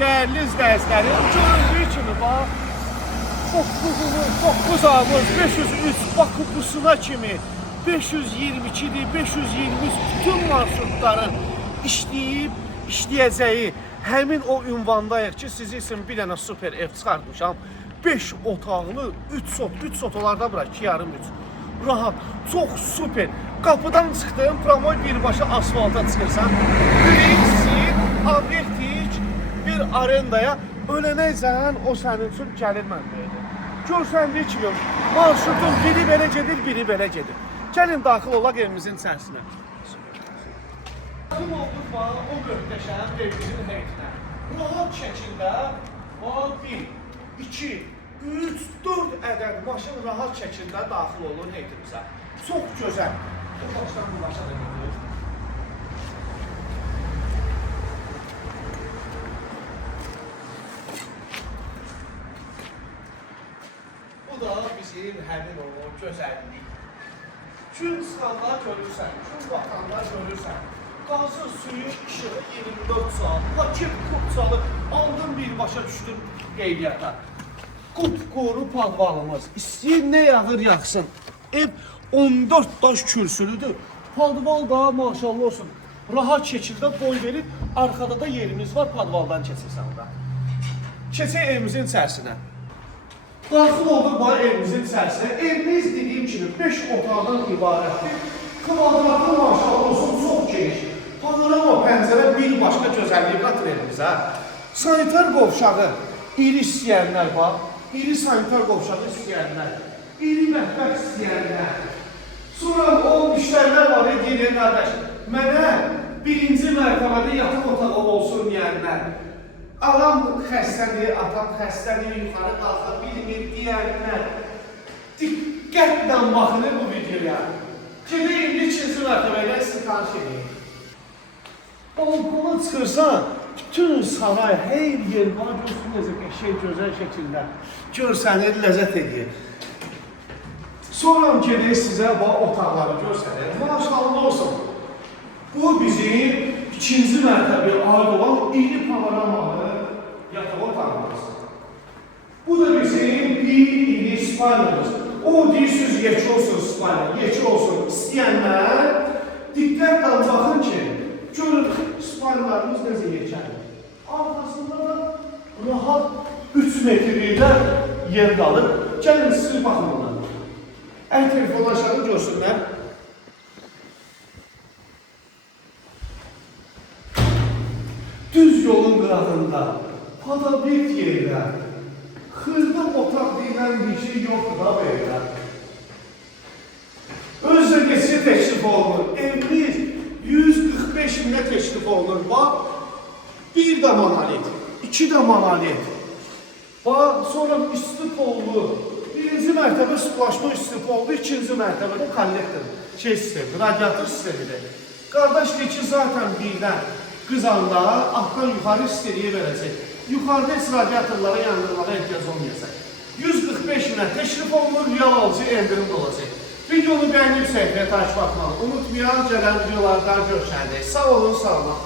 Değerli izləyicilərim, göründüyü kimi bax, 9 avqust 503 Bakı pusuna kimi 522'dir, 523 bütün marşrutların işləyib, işləyəcəyi həmin o ünvandayıq ki, siz üçün bir dənə super ev çıxartmışam. 5 otaqlı, 3 sotolarda bura, 2,5-3. Rahat, çox super. Kapıdan çıxdığım promoy birbaşa asfalta çıxırsan. Birinci, obyektik bir arendaya ölənəcən o sənin üçün gəlir mənbəyidir. Görsəndiyi kimi marşrutun biri belə gedir, biri belə gedir. Gəlin daxil olaq evimizin içərisinə. Daxil olduq bax, o möhtəşəm evimizin heytinə. Rahat şəkildə 1, 2, 3, 4 ədəd maşın rahat şəkildə daxil olur heytimizə. Çox gözəl. Başdan bu başa da gedir. Bu da bizim həmin o gözəllik. Gün çıxanlar görürsən, gün vatanlar görürsən. Qazı, suyu, işığı 24 saat. Vakit kupçalı, aldım birbaşa düşdüm qeydiyyata. Qupquru padvalımız. İstəyir nə yağır yaxsın. Ev 14 daş kürsülüdür. Padval da maşallah olsun. Rahat şəkildə boy verib, arkada da yerimiz var, padvaldan keçirsən da. Keçək evimizin içərisinə. Daxil olduq bu evimizin içərisinə. Evimiz dediyim kimi 5 otaqdan ibarətdir. Kvadratı maşallah olsun çox geniş. Panorama pəncərə bir başqa gözəllik qatır evimizə. Sanitar qovşağı iri istəyənlər var. İri sanitar qovşağı istəyənlər. İri mətbəx istəyənlər. Sonra o müştərilər var, deyir, qardaş, mənə birinci mərtəbədə yataq otağı olsun deyənlər. Alam xəstədir, atam xəstədir, yuxarı qalxa bilmir deyənlər. Diqqətlə baxın bu videoya. Gedək indi 2-ci mərtəbədə istiqanç edin. Balkona çıxırsan, bütün saray, hər yer var, görsün necə qəşəng, gözəl şəkildə görsənir, ləzzət edir. Sonra gedək sizə bu otaqları görsənir. Maşallah olsun. Bu bizim 2-ci mərtəbəyə aid olan iri panoramalı yataq otağımız. Bu da bizim bir iri spalnımız. O deyirsiniz, yekə olsun spalna, yekə olsun istəyənlər diqqətlə baxın ki, görün spalnalarımız necə yekədir. Arkasında da rahat 3 metrlikdə yer qalır. Gəlin siz baxın ona. Ən telefonlaşanı görsünlər. Düz yolun qırağında, padabirt yerdə, xırda otaq deyilən bir şey yoxdur da belə. Özlə geçici təklif olunur. Evimiz 145 minə təklif olunur. Bax, bir də monolit, 2 də monolit. Bax, sonra üstü pollu. Birinci mərtəbə sulaşma üstü pollu, ikinci mərtəbədə kollektor sistemi, radiator sistemidir. Qardaş deyir ki, zaten birdən qızanda altdan yuxarı isteriyə verəcək. Yuxarıda heç radiatorlara yandırmağa ehtiyac olmayacaq. 145 minə təşrif olunur, real alıcı endirim olacaq. Videonu bəyənib səhifəyə takip atmalı. Unutmayın, gələn videolardan görüşərik. Sağ olun, sağ olun.